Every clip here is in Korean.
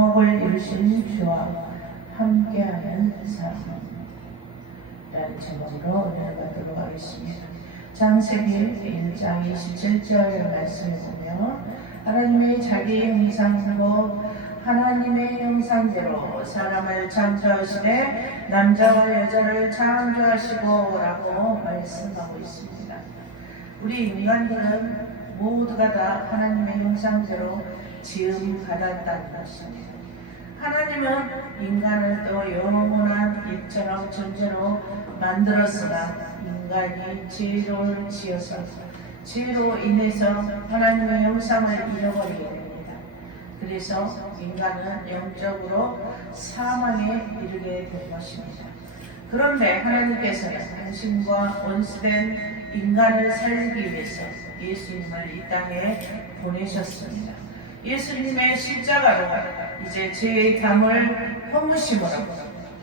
화목을 이루신 주와 함께하는 삶 라는 제목으로 은혜를 받도록 하겠습니다. 창세기 1장 27절 말씀을 보면 하나님의 자기 형상으로 하나님의 형상대로 사람을 창조하시되 남자와 여자를 창조하시고 라고 말씀하고 있습니다. 우리 인간들은 모두가 다 하나님의 형상대로 지음 받았다는 것입니다. 하나님은 인간을 또 영원한 빛처럼 존재로 만들었으나 인간이 죄를 지어서 죄로 인해서 하나님의 형상을 잃어버리게 됩니다. 그래서 인간은 영적으로 사망에 이르게 된 것입니다. 그런데 하나님께서는 당신과 원수된 인간을 살리기 위해서 예수님을 이 땅에 보내셨습니다. 예수님의 십자가로 이제 죄의 담을 허무심으로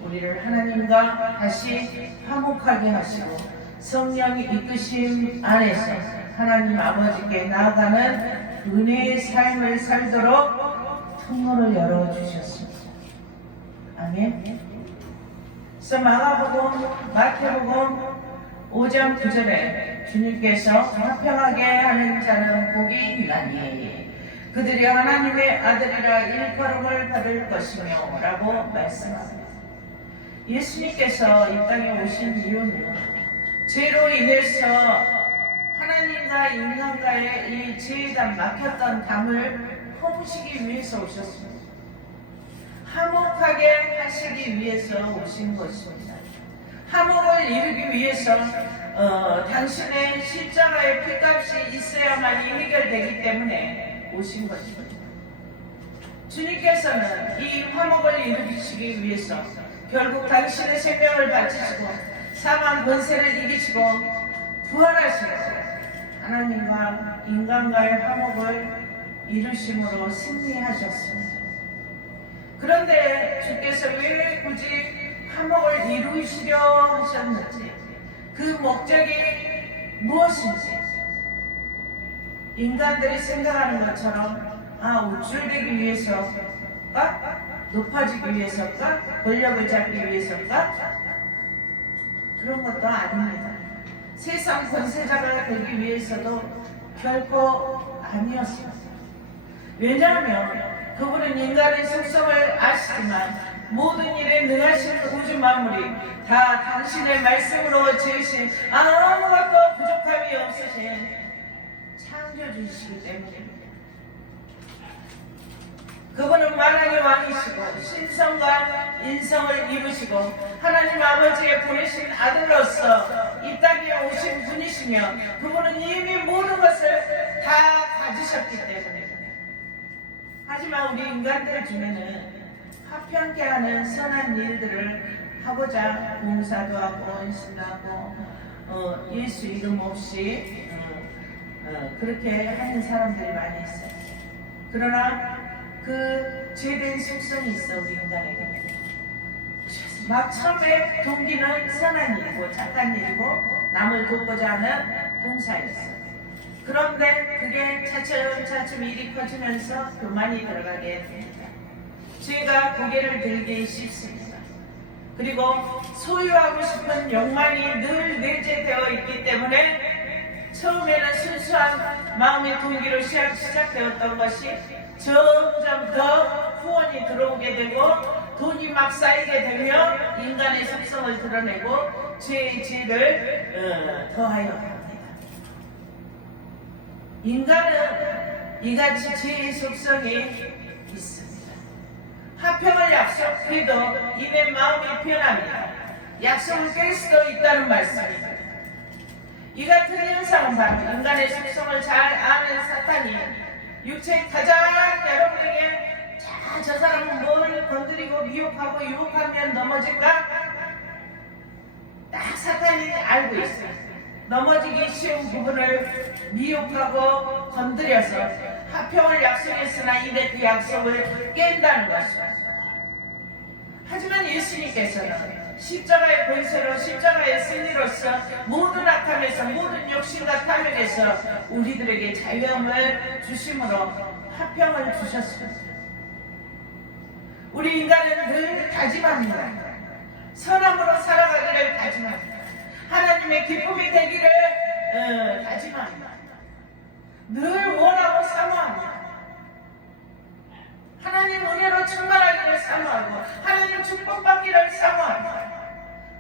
우리를 하나님과 다시 화목하게 하시고 성령이 이끄심 안에서 하나님 아버지께 나아가는 은혜의 삶을 살도록 통로를 열어주셨습니다. 아멘. 그래서 마가복음, 마태복음 5장 9절에 주님께서 화평하게 하는 자는 복이 있나니 그들이 하나님의 아들이라 일컬음을 받을 것이며 라고 말씀합니다. 예수님께서 이 땅에 오신 이유는 죄로 인해서 하나님과 인간과의 이 죄에 막혔던 담을 허무시기 위해서 오셨습니다. 화목하게 하시기 위해서 오신 것입니다. 화목을 이루기 위해서 당신의 십자가의 피값이 있어야만이 해결되기 때문에 오신 것입니다. 주님께서는 이 화목을 이루시기 위해서 결국 당신의 생명을 바치시고 사망 권세를 이기시고 부활하시고 하나님과 인간과의 화목을 이루심으로 승리하셨습니다. 그런데 주께서 왜 굳이 화목을 이루시려 하셨는지, 그 목적이 무엇인지 인간들이 생각하는 것처럼 우쭐대기 위해서일까? 높아지기 위해서일까? 권력을 잡기 위해서일까? 그런 것도 아닙니다. 세상 권세자가 되기 위해서도 결코 아니었습니다. 왜냐하면 그분은 인간의 속성을 아시지만 모든 일에 능하신 우주 만물이 다 당신의 말씀으로 지으신 아무것도 부족함이 없으신 창조주시기 때문입니다. 그분은 만왕의 왕이시고 신성과 인성을 이루시고 하나님 아버지의 보내신 아들로서 이 땅에 오신 분이시며 그분은 이미 모든 것을 다 가지셨기 때문에. 하지만 우리 인간들 중에는 화평케 하는 선한 일들을 하고자 봉사도 하고 헌신도 하고 예수 이름 없이 그렇게 하는 사람들이 많이 있어요. 그러나 그 죄된 속성이 있어 우리 인간에게. 막 처음에 동기는 선한 일이고 착한 일이고 남을 돕고자 하는 봉사였어요. 그런데 그게 차츰차츰 일이 커지면서 교만이 들어가게 됩니다. 죄가 고개를 들기 쉽습니다. 그리고 소유하고 싶은 욕망이 늘 내재되어 있기 때문에 처음에는 순수한 마음의 동기로 시작되었던 것이 점점 더 후원이 들어오게 되고 돈이 막 쌓이게 되면 인간의 속성을 드러내고 죄의 죄를 더하여 합니다. 인간은 이같이 죄의 속성이 있습니다. 화평을 약속해도 입의 마음이 변합니다. 약속을 깰 수도 있다는 말씀입니다. 이 같은 현상은 바로 인간의 속성을 잘 아는 사탄이 육체의 가장 여러분에게 저 사람은 뭘 건드리고 미혹하고 유혹하면 넘어질까? 딱 사탄이 알고 있어요. 넘어지기 쉬운 부분을 미혹하고 건드려서 화평을 약속했으나 이내 그 약속을 깬다는 것입니다. 하지만 예수님께서는 십자가의 권세로 십자가의 승리로서 모든 악함에서 모든 욕심과 탐욕에서 우리들에게 자유함을 주심으로 화평을 주셨습니다. 우리 인간은 늘 다짐합니다. 선함으로 살아가기를 다짐합니다. 하나님의 기쁨이 되기를 다짐합니다. 늘 원하고 사모합니다. 하나님 은혜로 충만하기를 사모하고 하나님 축복받기를 사모합니다.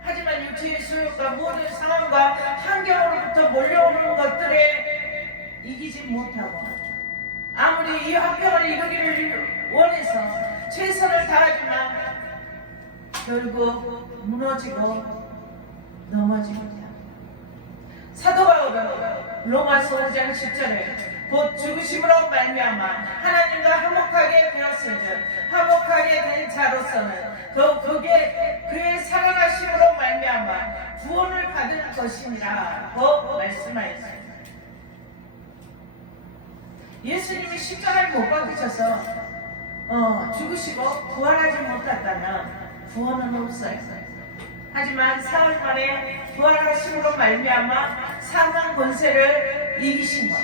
하지만 육체의 수욕과 모든 상황과 환경으로부터 몰려오는 것들에 이기지 못하고 아무리 이 화평을 이루기를 원해서 최선을 다하지만 결국 무너지고 넘어집니다. 사도 바울은 로마서 5장 10절에 곧 죽으심으로 말미암아 하나님과 화목하게 되었으니 화목하게 된 자로서는 더욱 그의 살아나심으로 말미암아 구원을 받을 것이니라고 말씀하였습니다. 예수님이 십자가에 못 박히셔서 죽으시고 부활하지 못했다면 구원은 없어요. 하지만 사흘 만에 부활하심으로 말미암아 사망 권세를 이기신 것,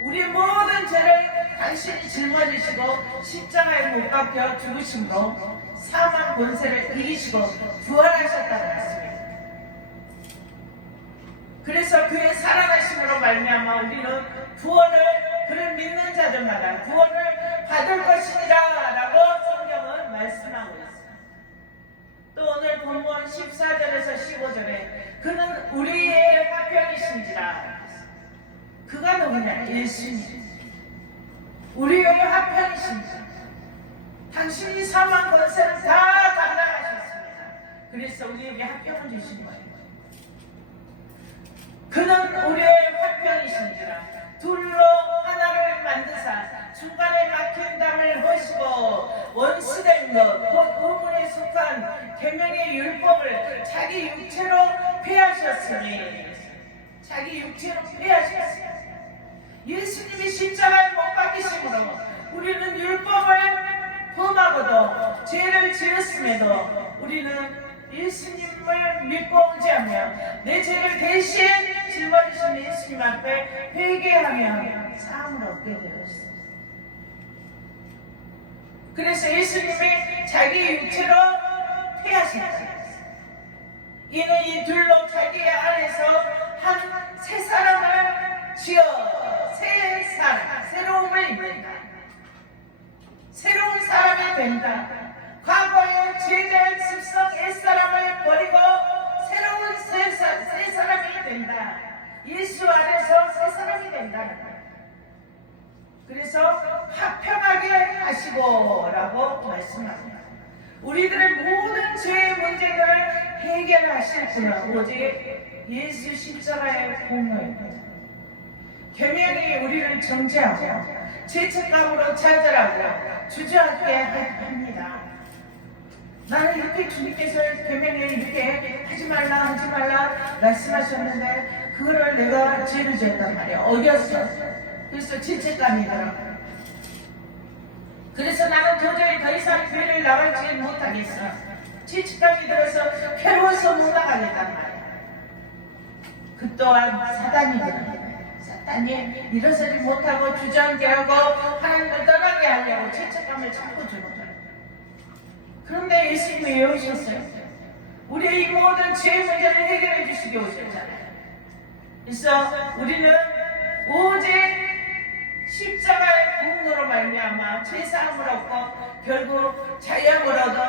우리 모든 죄를 당신이 짊어지시고 십자가에 못 박혀 죽으심으로 사망 권세를 이기시고 부활하셨다는 말씀입니다. 그래서 그의 살아나심으로 말미암아 우리는 구원을, 그를 믿는 자들마다 구원을 받을 것이니라 라고 성경은 말씀하고 있습니다. 또 오늘 본문 14절에서 15절에 그는 우리의 화평이신지라. 그가 누구냐? 예수님. 우리의 화평이신지라. 당신이 사망 권세를 다 감당하셨습니다. 그래서 우리에게 화평을 주신 거예요. 그는 우리의 화평이신지라. 둘로 하나를 만드사 중간에 막힌 담을 허시고 원수된 것, 곧 의문에 속한 계명의 율법을 자기 육체로 폐하셨으니, 자기 육체로 폐하셨으니 예수님이 십자가에 못 박히심으로 우리는 율법을 범하고도 죄를 지었음에도 우리는 예수님을 믿고 의지하며 내 죄를 대신 짊어지신 예수님 앞에 회개하며 사함을 얻게 되었습니다. 그래서 예수님이 자기 육체로 폐하셨다. 이는 이 둘로 자기 안에서 한 새 사람을 지어 새 사람, 새로움을 입는다. 새로운 사람이 된다. 과거의 죄된 습성 옛사람을 버리고 새로운 새 사람이 된다. 예수 안에서 새 사람이 된다. 그래서 화평하게 하시고 라고 말씀합니다. 우리들의 모든 죄의 문제들을 해결하실 분은 오직 예수 십자가의 공로입니다. 계명이 우리를 정죄하고 죄책감으로 좌절하고 주저하게 합니다. 나는 이렇게 주님께서 계명에 이렇게 하지 말라 말씀하셨는데 그거를 내가 죄를 지었단 말이야. 어겼어. 그래서 죄책감이 들어. 그래서 나는 도저히 더 이상 교회를 나가지 못하겠어. 죄책감이 들어서 괴로워서 못 나가겠단 말이야. 그 또한 사단이 들어. 사단이 일어서지 못하고 주저앉게 하고 하나님을 떠나게 하려고 죄책감을 자꾸 주는 거야. 그런데 예수님이 왜 오셨어요? 우리의 이 모든 죄의 문제를 해결해 주시기 오셨잖아요. 그래서 우리는 오직 십자가의 공로로 말미암아 죄사함을 얻고 결국 자유함을 얻어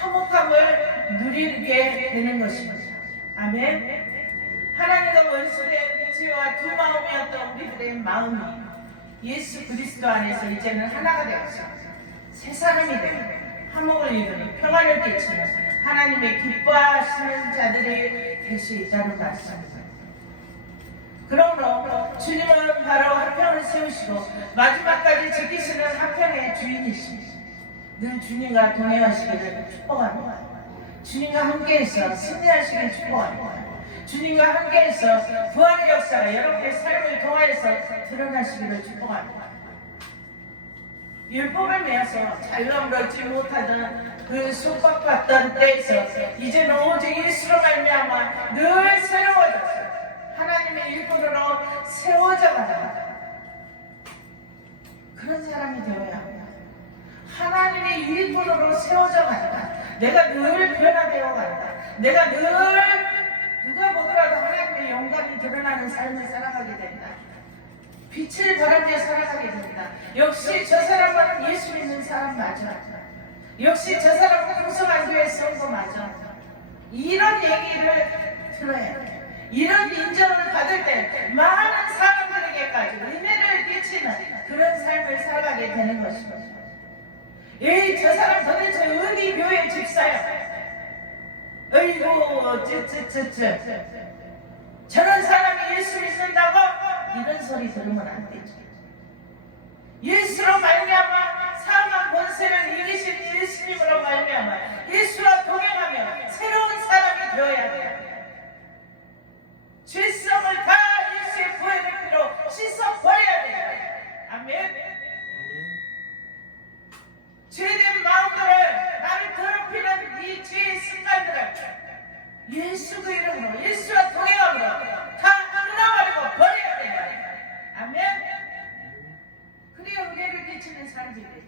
화목함을 누리게 되는 것입니다. 아멘. 하나님과 원수된 죄와 두 마음이었던 우리들의 마음이 예수 그리스도 안에서 이제는 하나가 되었습니다. 새 사람이 되고 화목을 이루는 평안을 끼치는 하나님의 기뻐하시는 자들이 될 수 있다는 말씀입니다. 그러므로 주님은 바로 화평을 세우시고 마지막까지 지키시는 화평의 주인이십니다. 늘 주님과 동행하시기를 축복합니다. 주님과 함께해서 승리하시길 축복합니다. 주님과 함께해서 부활의 역사가 여러분의 삶을 통하여서 드러나시기를 축복합니다. 율법을 매여서 자유함을 얻지 못하던 그 속박받던 때에서 이제는 오직 예수로 말미암아 늘 새로워졌어요. 하나님의 일꾼으로 세워져 가는 그런 사람이 되어야 합니다. 하나님의 일꾼으로 세워져 간다. 내가 늘 변화되어 간다. 내가 늘 누가 보더라도 하나님의 영광이 드러나는 삶을 살아가게 된다. 빛을 발한 데 살아가게 된다. 역시 저 사람은 예수 믿는 사람 맞아. 역시 저 사람은 풍성한 교회 성도 맞아. 이런 얘기를 들어야 돼. 이런 인정을 받을 때 많은 사람들에게까지 은혜를 끼치는 그런 삶을 살아가게 되는 것입니다. 에이, 저 사람 도대체 어디 교회 집사야? 어이구, 저런 사람이 예수 믿는다고? 이런 소리 들으면 안 되죠. 예수로 말미암아 사망 권세를 이기신 예수님으로 말미암아 예수와 동행하며 새로운 사람이 되어야 돼요. 죄성을 다 예수의 보혈의 피로 씻어버려야 돼요. 아멘. 죄된 마음들을, 나를 더럽히는 이 죄의 순간들을 예수 그 이름으로, 예수와 동행함으로 다 끊어버리고 버려야 된다. 아멘. 그래야 은혜를 끼치는 사람들이 되죠.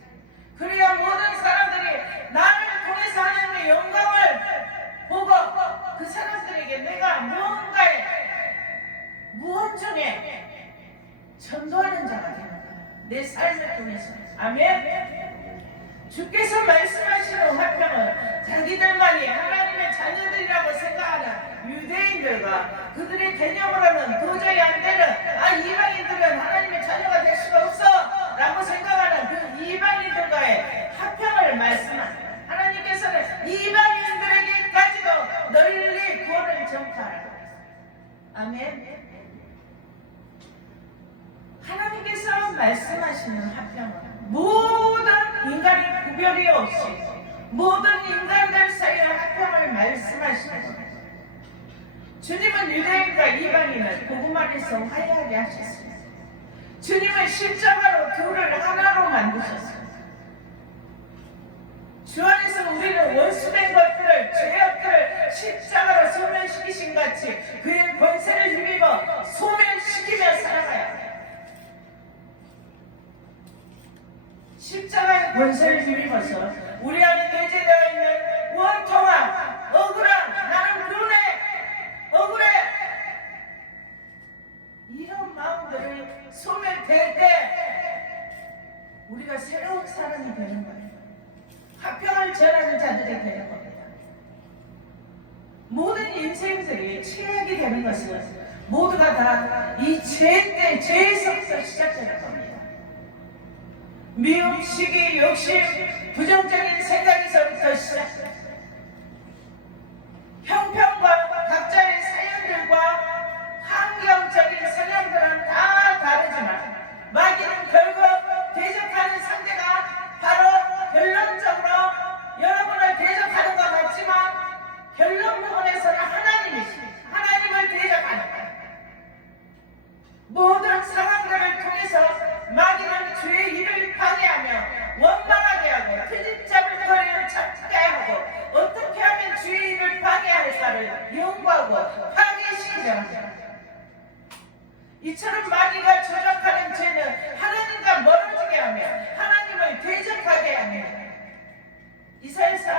그래야 모든 사람들이 나를 통해서 하나님의 영광을 보고 그 사람들에게 내가 무언가에, 무언 중에 전도하는 자가 되는 거야. 내 삶을 통해서. 아멘. 주께서 말씀하시는 화평은 자기들만이 하나님의 자녀들이라고 생각하는 유대인들과 그들의 개념으로는 도저히 안 되는 이방인들은 하나님의 자녀가 될 수가 없어 라고 생각하는 그 이방인들과의 화평을 말씀합니다. 하나님께서는 이방인들에게까지도 널리 구원을 전파하라고 했습니다. 아멘. 하나님께서 말씀하시는 화평은 모든 인간의 구별이 없이 모든 인간들 사이의 화평을 말씀하시는 겁니다. 주님은 유대인과 이방인을 복음 안에서 화해하게 하셨습니다. 주님은 십자가로 둘을 하나로 만드셨습니다. 주 안에서 우리는 원수된 것들을, 죄악들을 십자가로 소멸시키신 같이 그의 권세를 힘입어 소멸시키며 살아가야 합니다. 십자가의 권세를 힘입어서 우리 안에 내재되어 있는 원통한, 억울한, 나는 그러네, 억울해, 이런 마음들을 소멸될 때 우리가 새로운 사람이 되는 거예요. 화평을 전하는 자들이 되는 겁니다. 모든 인생들이 최악이 되는 것은 모두가 다 이 죄에서부터 시작되는 겁니다. 미움, 시기, 욕심, 부정적인 생각에서부터 시작됩니다. 형편과 각자의 사연들과 환경적인 성향들은 다 다르지만 마귀는 결국 대적하는 상대가 바로 결론적으로 여러분을 대적하는 것 같지만 결론 부분에서는 하나님이십니다. 하나님을 대적하는 거예요. 모든 상황들을 통해서 마귀는 주의 일을 방해하며 원망하게 하고 트집잡을 거리를 찾게 하고 어떻게 하면 주의 일을 방해할까를 연구하고 파괴시키려 합니다. 이처럼 마귀가 조작하는 죄는 하나님과 멀어지게 하며 하나님을 대적하게 하며 이사야서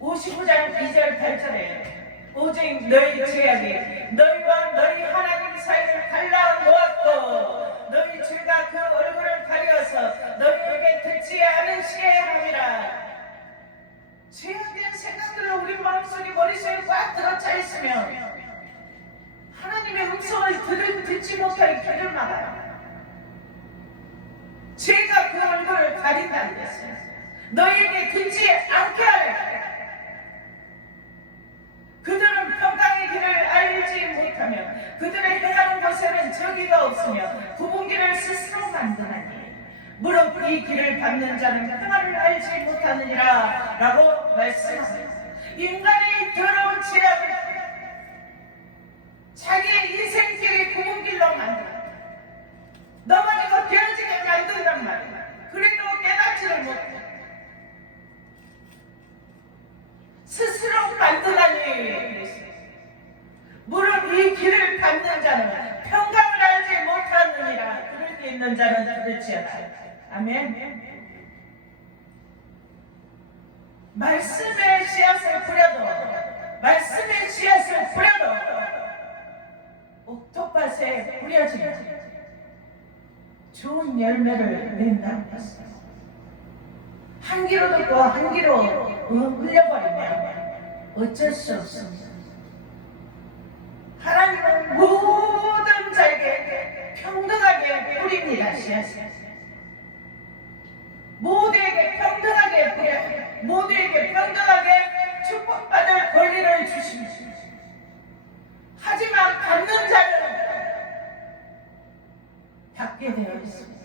55장 2절 8절에 오직 너희 죄악이 너희와 너희 하나님 사이를 갈라놓았고 너희 죄가 그 얼굴을 가려서 너희에게 듣지 않으시게 함이라. 죄악된 생각들로 우리 마음속에 머릿속에 꽉 들어차 있으면 하나님의 음성을 듣지 못할 길을 막아요. 죄가 그 얼굴을 가린다는 것은 너희에게 듣지 않게 하라. 그들은 평강의 길을 알지 못하며 그들의 행하는 곳에는 저기가 없으며 굽은 길을 스스로 만드나니 무릇 이 길을 밟는 자는 평안을 알지 못하느니라 라고 말씀합니다. 인간의 더러운 죄악을 자기의 인생길이 굽은 길로 만들어 넘어지고 베어지게 만든단 말이야. 그래도 깨닫지를 못해. 스스로 만드다니. 무릇 이 길을 밟는 자는 평강을 알지 못하느니라. 그럴 때 있는 자는 그렇지 않다. 아멘. 말씀의 씨앗을 뿌려도 말씀의 씨앗을 뿌려도 옥토밭에 뿌려지면 좋은 열매를 낸다는 것입니다. 한 귀로 듣고 한 귀로 흘려버리면 어쩔 수 없습니다. 하나님은 모든 자에게 평등하게 뿌립니다. 씨앗을 모두에게 평등하게 뿌려 모두에게 평등하게 축복받을 권리를 주십니다. 하지만 받는 자는 받게 되어 있습니다.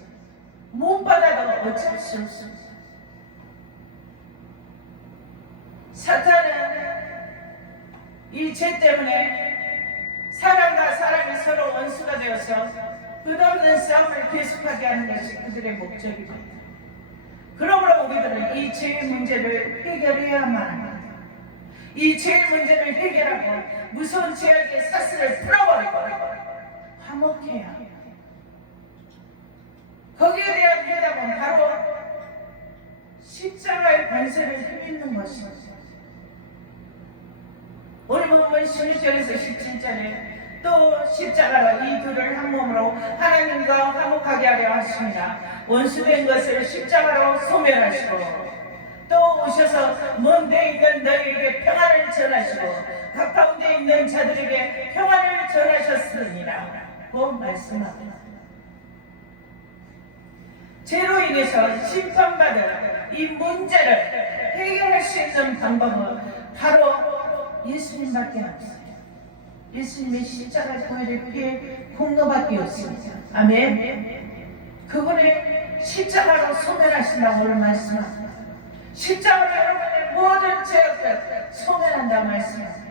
못 받아도 어쩔 수 없습니다. 사탄은 이 죄 때문에 사람과 사람이 서로 원수가 되어서 끝없는 싸움을 계속하게 하는 것이 그들의 목적입니다. 그러므로 우리들은 이 죄의 문제를 해결해야만 합니다. 이 죄의 문제를 해결하고 무서운 죄악의 사슬을 풀어버리고 화목해야 합니다. 거기에 대한 해답은 바로 십자가의 권세를 힘입는 것입니다. 오늘 본문 16절에서 17절에 또 십자가로 이 둘을 한 몸으로 하나님과 화목하게 하려 하십니다. 원수된 것을 십자가로 소멸하시고 또 오셔서 먼 데 있는 너희에게 평안을 전하시고 가까운 데 있는 자들에게 평안을 전하셨습니다. 고 말씀합니다. 죄로 인해서 심판받은 이 문제를 해결할 수 있는 방법은 바로 예수님밖에 없어요. 예수님의 십자가 보혈의 피에 공로밖에 없습니다. 아멘. 그분의 십자가로 소멸하신다고 오늘 말씀합니다. 십자가로 여러분의 모든 죄악을 소멸한다고 말씀합니다.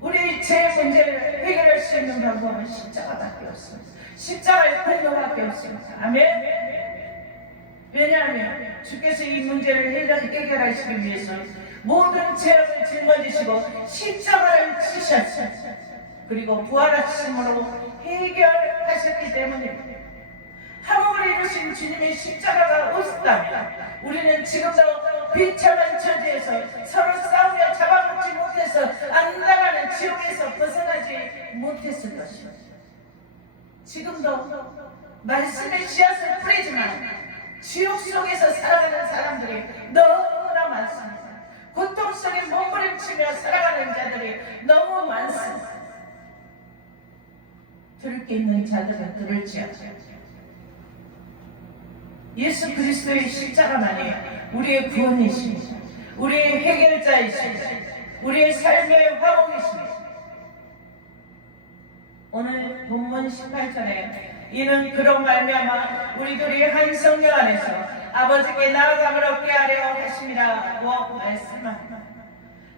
우리 죄 문제를 해결할 수 있는 방법은 십자가밖에 없습니다. 십자가의 공로밖에 없습니다. 아멘. 왜냐하면 주께서 이 문제를 해결하시기 위해서 모든 죄악을 짊어지시고 십자가를 치셨어요. 그리고 부활하심으로 해결하셨기 때문입니다. 화목을 이루신 주님의 십자가가 없었다면 우리는 지금도 비참한 처지에서 서로 싸우며 잡아먹지 못해서 안당하는 지옥에서 벗어나지 못했을 것입니다. 지금도 말씀의 씨앗을 뿌리지만 지옥 속에서 살아가는 사람들이 너무나 많습니다. 고통 속에 몸부림치며 살아가는 자들이 너무 많습니다. 들을 게 있는 자들은 들을지어다. 예수 그리스도의 십자가만이 우리의 구원이십니다. 우리의 해결자이십니다. 우리의 삶의 화목이십니다. 오늘 본문 18절에 이는 그로 말미암아 우리들이 한 성령 안에서 아버지께 나아감을 얻게 하려 하심이라고 말씀합니다.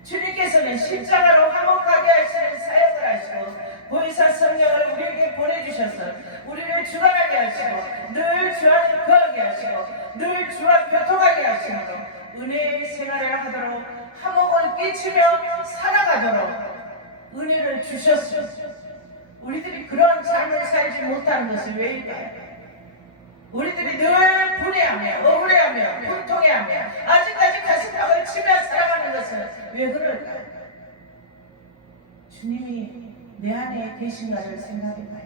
주님께서는 십자가로 화목하게 하시는 사역을 하시고 보혜사 성령을 우리에게 보내주셔서 우리를 주관하게 하시고 늘 주 안에 거하게 하시고 늘 주와 교통하게 하시므로 은혜의 생활을 하도록 화목을 끼치며 살아가도록 은혜를 주셨습니다. 우리들이 그런 삶을 살지 못하는 것은 왜일까요? 우리들이 늘 분해하며 억울해하며 분통해하며 아직까지 가슴팍을 치며 살아가는 것은 왜 그럴까요? 주님이 내 안에 계신가를 생각해봐요.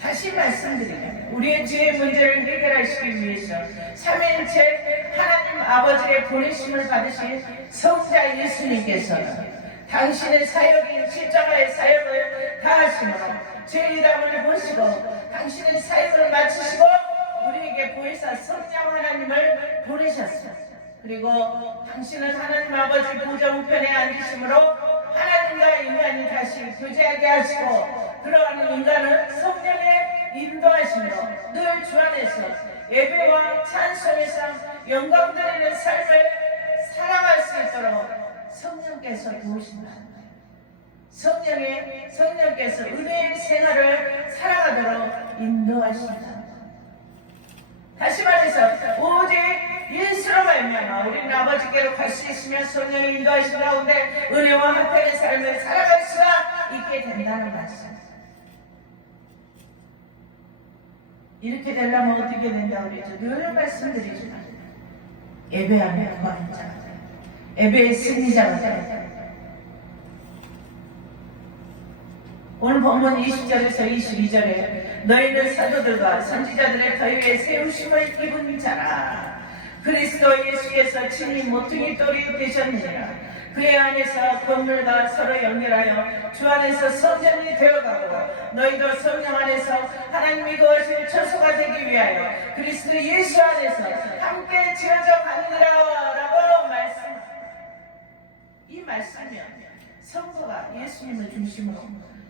다시 말씀드리면 우리의 죄의 문제를 해결하시기 위해서 삼위일체 하나님 아버지의 보내심을 받으신 성자 예수님께서는 당신의 사역인 십자가의 사역을 다하심으로 죄의 담을 보시고 당신의 사역을 마치시고 우리에게 보혜사 성령 하나님을 보내셨습니다. 그리고 당신은 하나님 아버지 보좌 우편에 앉으심으로 하나님과 인간이 다시 교제하게 하시고 들어가는 인간은 성령의 인도하심으로 늘 주 안에서 예배와 찬송에서 영광 드리는 삶을 살아갈 수 있도록 성령께서 도우신다. 성령께서 은혜의 생활을 살아가도록 인도하신다. 다시 말해서 오직 예수로 말미암아 우리는 아버지께로 갈 수 있으며 성령의 인도하신 가운데 은혜와 화평의 삶을 살아갈 수가 있게 된다는 말씀. 이렇게 되려면 어떻게 된다고 그랬죠? 늘 말씀드리지만 예배하며 구하는 자가 돼. 예배의 승리자가 돼. 오늘 본문 20절에서 22절에 너희는 사도들과 선지자들의 더위에 세우심을 입은 자라. 그리스도 예수께서 친히 모퉁이 돌이 되셨느니라. 그의 안에서 건물과 서로 연결하여 주 안에서 성전이 되어가고 너희도 성령 안에서 하나님이 거하실 처소가 되기 위하여 그리스도 예수 안에서 함께 지어져 가느니라 라고 말씀합니다. 이 말씀이면 성도가 예수님을 중심으로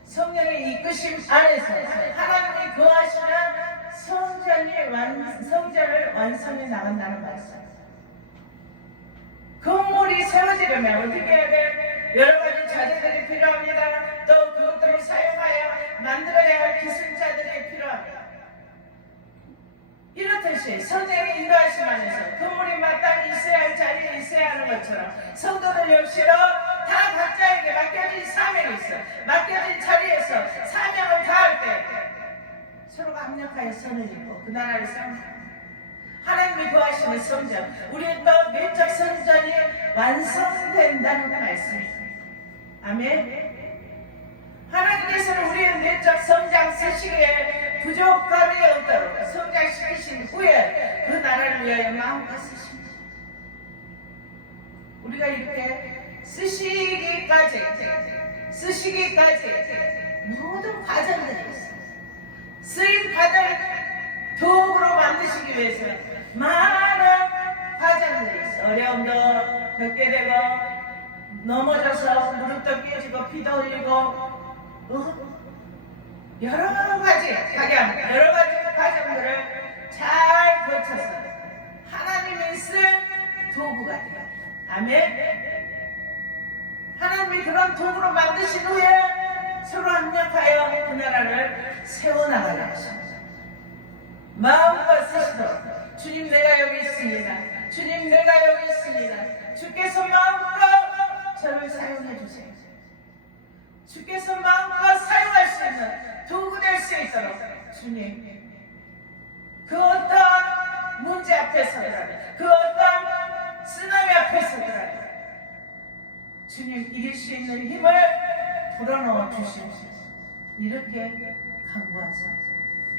성령의 이끄심 안에서 하나님이 거하시는 성전을 완성해 나간다는 말씀. 건물이 세워지려면 어떻게 해야 돼? 여러 가지 자재들이 필요합니다. 또 그것들을 사용하여 만들어야 할 기술자들이 필요합니다. 이렇듯이 성령의 인도하심 안에서 건물이 마땅히 있어야 할 자리에 있어야 하는 것처럼 성도들 역시도 다 각자에게 맡겨진 사명이 있어. 맡겨진 자리에서 사명을 다할 때 서로가 합력하여 선을 잇고 그 나라를 세웁니다. 하나님이 구하시는 성전, 우리의 또 내적 성전이 완성된다는 말씀입니다. 아멘. 하나님께서는 우리의 내적 성장 쓰시기에 부족함이 없도록 성장시키신 후에 그 나라를 위하여 마음껏 쓰십니다. 우리가 이렇게 쓰시기까지 모든 과정들이 있어요. 쓰임 받을 도구로 만드시기 위해서 많은 과정들이 있어요. 어려움도 겪게 되고 넘어져서 무릎도 깨지고 피도 흘리고 여러 가지 과정들을 잘 거쳐서 하나님이 쓴 도구가 돼요. 아멘. 하나님이 그런 도구로 만드신 후에 서로 합력하여 그 나라를 세워나가려 하십니다. 마음껏 쓰시도록 주님 내가 여기 있습니다. 주님 내가 여기 있습니다. 주께서 마음껏 저를 사용해 주세요. 주께서 마음껏 사용할 수 있는 도구 될 수 있도록 주님 그 어떤 문제 앞에서더라도 그 어떤 쓰나미 앞에서더라도 주님 이길 수 있는 힘을 불어넣어 주시옵소서. 이렇게 간구하죠.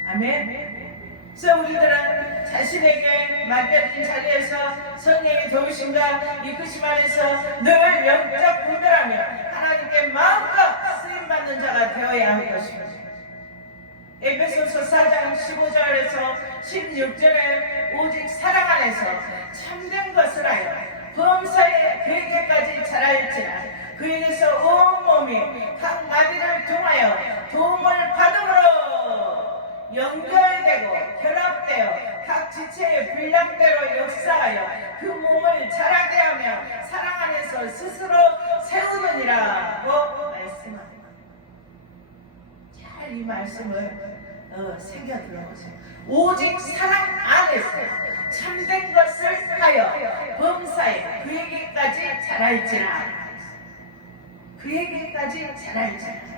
아멘. 그래서 우리들은 자신에게 맡겨진 자리에서 성령의 도우심과 이끄심 안에서 늘 영적 분별하며 하나님께 마음껏 쓰임받는 자가 되어야 할 것입니다. 에베소서 4장 15절에서 16절에 오직 사랑 안에서 참된 것을 하여 범사에 그에게까지 자랄지라. 그에게서 온 몸이 각 마디를 통하여 도움을 받음으로 연결되고 결합되어 각 지체의 분량대로 역사하여 그 몸을 자라게 하며 사랑 안에서 스스로 세우느니라고 말씀합니다. 잘 이 말씀을 새겨 들어보세요. 오직 사랑 안에서 참된 것을 하여 범사에 그에게까지 자랄지라. 그에게까지 자랄지라.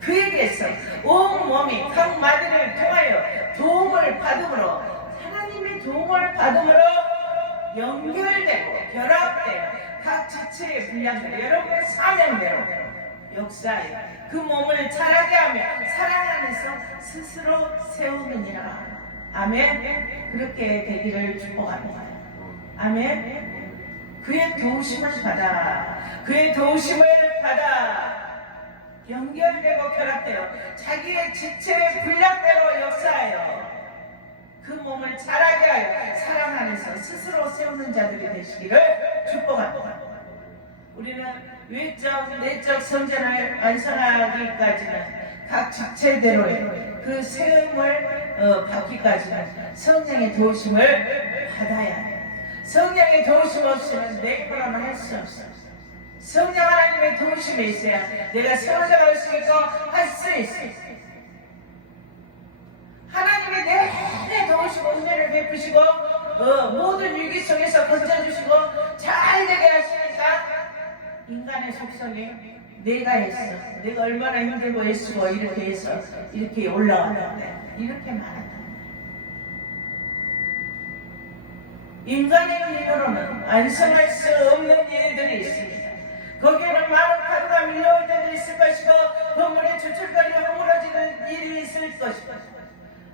그에게서 온 몸이 각 마디를 통하여 도움을 받음으로 하나님의 도움을 받음으로 연결되고 결합되어 각 지체의 분량대로 여러분의 사명대로 역사에 그 몸을 자라게 하며 사랑 안에서 스스로 세우느니라. 아멘. 그렇게 되기를 축복합니다. 아멘. 그의 도우심을 받아 연결되고 결합되어 자기의 지체의 분량대로 역사하여 그 몸을 자라게 하여 사랑 안에서 스스로 세우는 자들이 되시기를 축복합니다. 우리는 외적, 내적 성전을 완성하기까지는 각 지체대로의 그 세움을 받기까지는 성령의 도우심을 받아야 해요. 성령의 도우심 없이는 내 거라면 할 수 없어요. 성령 하나님의 도우심이 있어야 내가 세워져 갈 수 있고 할 수 있어요. 하나님이 내 도우시고 은혜를 베푸시고 모든 위기 속에서 건져주시고 잘 되게 하시니까 인간의 속성이 내가 했어. 내가 얼마나 힘들고 애쓰고 이렇게 해서 이렇게 올라왔는데 이렇게 말한다. 인간의 힘으로는 완성할 수 없는 일들이 있습니다. 거기에는 많은 파도가 밀려올 때도 있을 것이고 건물에 주출거리며 허물어지는 일이 있을 것이고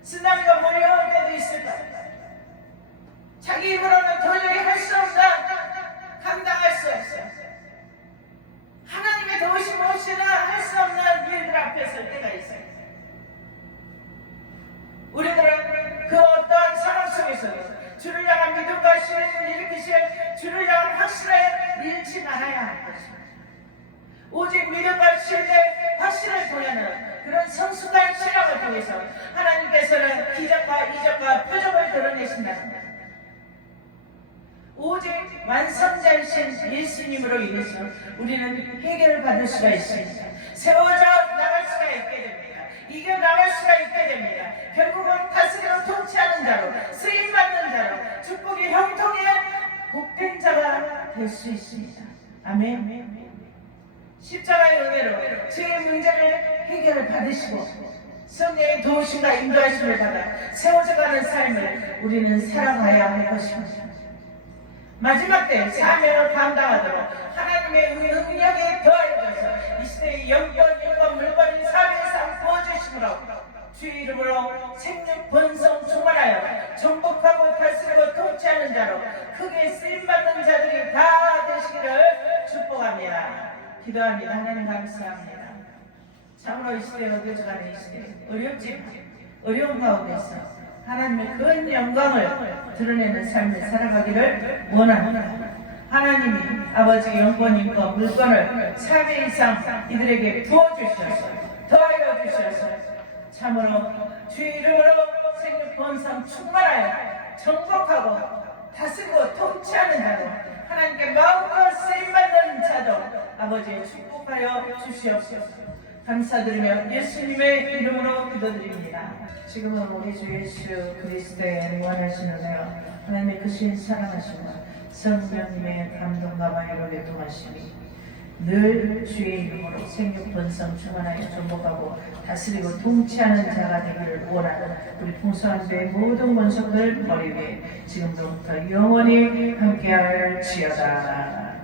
쓰나미가 몰려올 때도 있을 것이고 자기 힘으로는 도저히 할 수 없다, 감당할 수 없어. 하나님의 도우심 없이는 할 수 없는 일들 앞에 설 때가 있어요. 우리들은 그 어떠한 상황 속에서 주를 향한 믿음과 신뢰를 일으키실 주를 향한 확신을 잃지 말아야 할 것입니다. 오직 믿음과 신뢰, 확신을 통하는 그런 성숙한 신앙을 통해서 하나님께서는 기적과 이적과 표적을 드러내신다는 것. 오직 완성자이신 예수님으로 인해서 우리는 해결을 받을 수가 있습니다. 세워져 나갈 수가 있게 됩니다. 이겨나갈 수가 있게 됩니다. 결국은 다스리고 통치하는 자로, 쓰임받는 자로, 축복의 형통의 복된 자가 될 수 있습니다. 아멘. 십자가의 은혜로 제 문제를 해결을 받으시고 성령의 도우심과 인도하심을 받아 세워져가는 삶을 우리는 살아가야 할 것입니다. 마지막 때 사명을 감당하도록 하나님의 능력에 더하여져서 이 시대의 영권, 물건인 삶의 삶 부어주심으로 주의 이름으로 생육 번성 충만하여 정복하고 다스리고 통치하는 자로 크게 쓰임받는 자들이 다 되시기를 축복합니다. 기도합니다. 하나님 감사합니다. 참으로 이 시대에 어겨져가는 이 시대 어렵지만 어려운 가운데서 하나님의 큰 영광을 드러내는 삶을 살아가기를 원합니다. 하나님이 아버지의 영권과 물건을 4배 이상 이들에게 부어주셔서 더하여 주셔서 참으로 주의 이름으로 생육 번성 충만하여 정복하고 다스리고 통치하는 자도 하나님께 마음껏 쓰임받는 자도 아버지 축복하여 주시옵소서. 감사드리며 예수님의 이름으로 기도드립니다. 지금은 우리 주 예수 그리스도의 원하시는 은혜와 하나님의 크신 사랑하심과 성령님의 감동과 마음으로 통하심이 늘 주의 이름으로 생육 번성 충만하여 정복하고 다스리고 통치하는 자가 되기를 원하는 우리 풍성한교회 모든 권속들 머리 위에 지금부터 영원히 함께할지어다.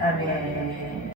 아멘.